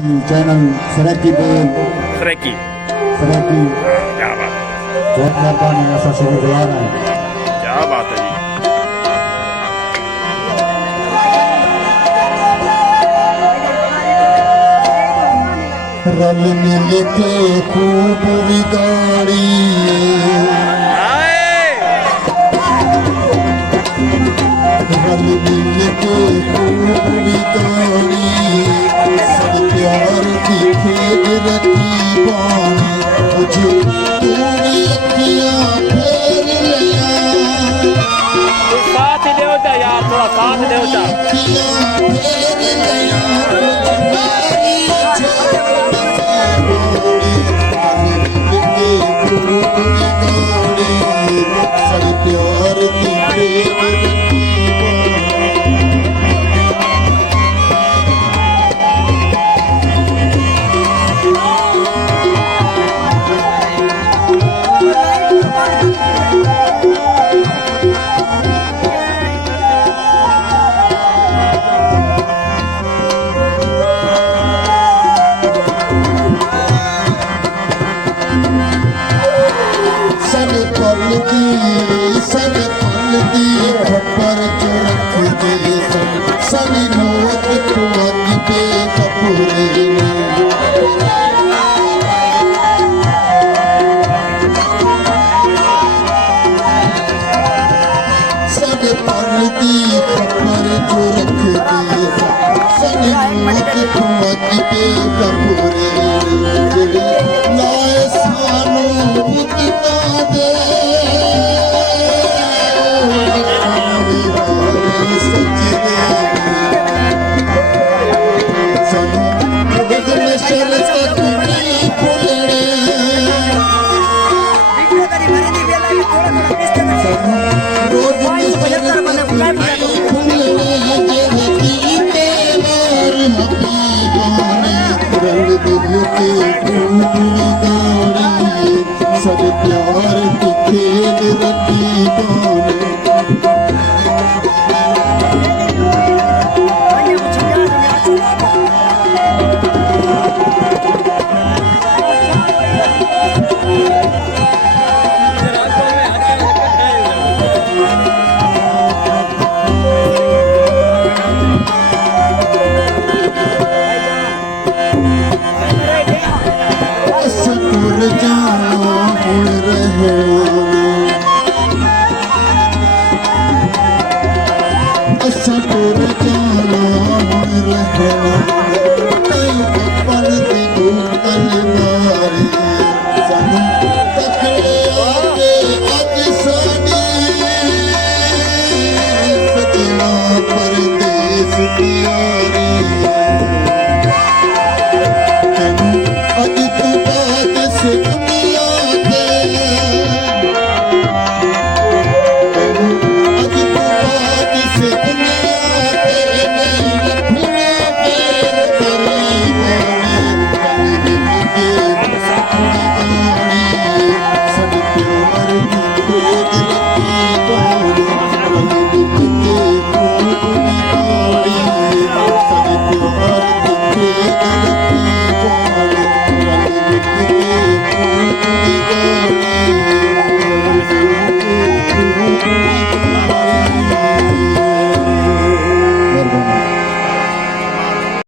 Channel सरकी बोल frankie सरकी क्या बात बहुत मेहरबानी ऐसा शुक्रगुजार है। क्या बात है जी। रल मिल के खूब बिगाड़ी रल मिल के खूब बिगाड़ी सब प्यार की खेद रखी पानी मुझे तूने अखियां फेर लिया साथ ले होता यार, थोड़ा साथ ले होता। अखियां फेर लिया प्यार की सन पल दी खबर जो रख दे सन नोट कुआं पे कपूरे सन पल दी खबर जो रख दे सन नोट कुआं पे कपूरे लाए सानू उतना दे सब प्यार